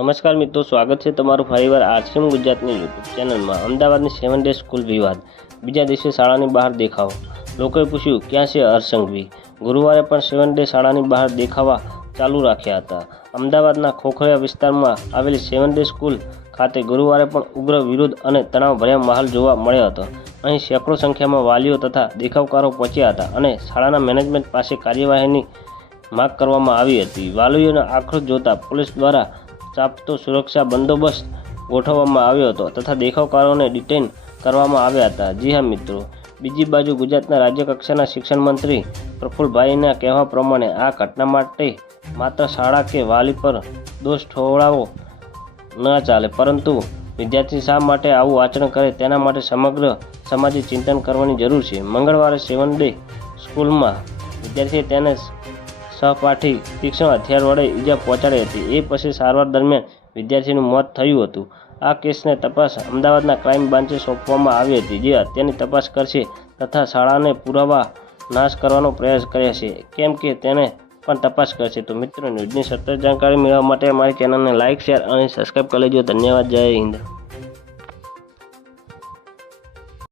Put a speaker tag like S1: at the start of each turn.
S1: નમસ્કાર મિત્રો, સ્વાગત છે તમારું ફરીવાર આરસીએમ ગુજરાતની યુટ્યુબ ચેનલમાં. અમદાવાદની સેવન ડે સ્કૂલ વિવાદ. બીજા દિવસે શાળાની બહાર દેખાવો. લોકોએ પૂછ્યું, ક્યાં છે હરસંઘવી? ગુરુવારે પણ સેવન ડે શાળાની બહાર દેખાવા ચાલુ રાખ્યા હતા. અમદાવાદના ખોખરિયા વિસ્તારમાં આવેલી સેવન ડે સ્કૂલ ખાતે ગુરુવારે પણ ઉગ્ર વિરોધ અને તણાવભર્યા માહોલ જોવા મળ્યો હતો. અહીં સેંકડો સંખ્યામાં વાલીઓ તથા દેખાવકારો પહોંચ્યા હતા અને શાળાના મેનેજમેન્ટ પાસે કાર્યવાહીની માગ કરવામાં આવી હતી. વાલીઓનો આક્રોશ જોતા પોલીસ દ્વારા ચાપતો સુરક્ષા બંદોબસ્ત ગોઠવવામાં આવ્યો હતો તથા દેખાવકારોને ડિટેન કરવામાં આવ્યા હતા. જી હા મિત્રો, બીજી બાજુ ગુજરાતના રાજ્ય કક્ષાના શિક્ષણ મંત્રી પ્રફુલભાઈના કહેવા પ્રમાણે આ ઘટના માટે માત્ર શાળા કે વાલી પર દોષ ઠોળાવો ન ચાલે, પરંતુ વિદ્યાર્થી શા માટે આવું આચરણ કરે તેના માટે સમગ્ર સમાજે ચિંતન કરવાની જરૂર છે. મંગળવારે સેવન ડે સ્કૂલમાં વિદ્યાર્થીએ તેને સહપાઠી તીક્ષ્ણ હથિયાર વડે ઈજા પહોંચાડી હતી. એ પછી સારવાર દરમિયાન વિદ્યાર્થીનું મોત થયું હતું. આ કેસને તપાસ અમદાવાદના ક્રાઇમ બ્રાન્ચે સોંપવામાં આવી હતી, જે હત્યાની તપાસ કરશે તથા શાળાને પુરાવા નાશ કરવાનો પ્રયાસ કરે છે. કેમ કે તેને પણ તપાસ કરશે. તો મિત્રો, ન્યૂઝની સતત જાણકારી મેળવવા માટે અમારી ચેનલને લાઇક શેર અને સબસ્ક્રાઈબ કરી લેજો. ધન્યવાદ. જય હિન્દ.